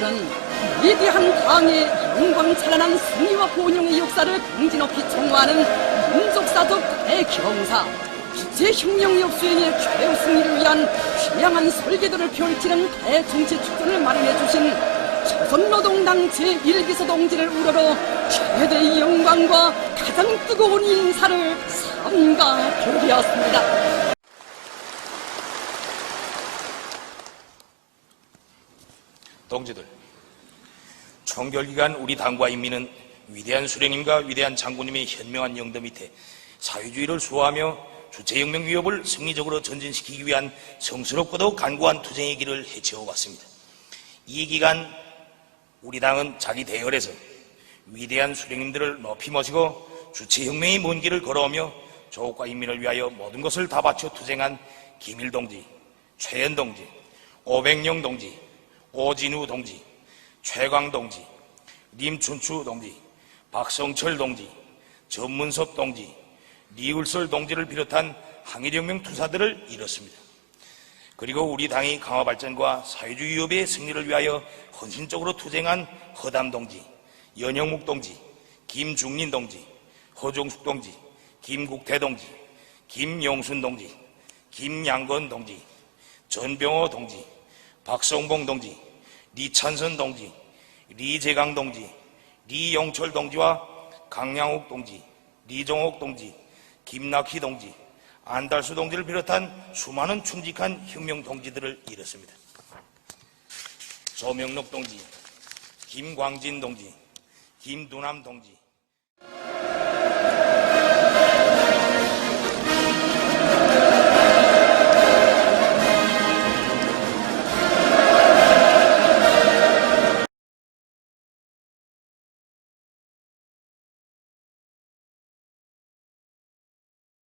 동지들은 위대한 당의 영광 찬란한 승리와 번영의 역사를 긍지 높이 총화하는 민족사적 대경사, 기체혁명력 수행의 최후 승리를 위한 휘황한 설계도를 펼치는 대정치 축전을 마련해 주신 조선노동당 제1비서 동지를 우러러 최대의 영광과 가장 뜨거운 인사를 삼가 드렸습니다. 동지들, 총결기간 우리 당과 인민은 위대한 수령님과 위대한 장군님의 현명한 영도 밑에 사회주의를 수호하며 주체혁명 위협을 승리적으로 전진시키기 위한 성스럽고도 간구한 투쟁의 길을 헤쳐왔습니다. 이 기간 우리 당은 자기 대열에서 위대한 수령님들을 높이 모시고 주체혁명의 먼 길을 걸어오며 조국과 인민을 위하여 모든 것을 다 바쳐 투쟁한 김일 동지, 최현 동지, 오백영 동지, 오진우 동지, 최광 동지, 림춘추 동지, 박성철 동지, 전문섭 동지, 리울설 동지를 비롯한 항일혁명 투사들을 잃었습니다. 그리고 우리 당의 강화 발전과 사회주의 위협의 승리를 위하여 헌신적으로 투쟁한 허담 동지, 연영묵 동지, 김중린 동지, 허종숙 동지, 김국태 동지, 김영순 동지, 김양건 동지, 전병호 동지, 박성봉 동지, 리찬선 동지, 리재강 동지, 리영철 동지와 강양욱 동지, 리종옥 동지, 김낙희 동지, 안달수 동지를 비롯한 수많은 충직한 혁명 동지들을 잃었습니다. 조명록 동지, 김광진 동지, 김두남 동지,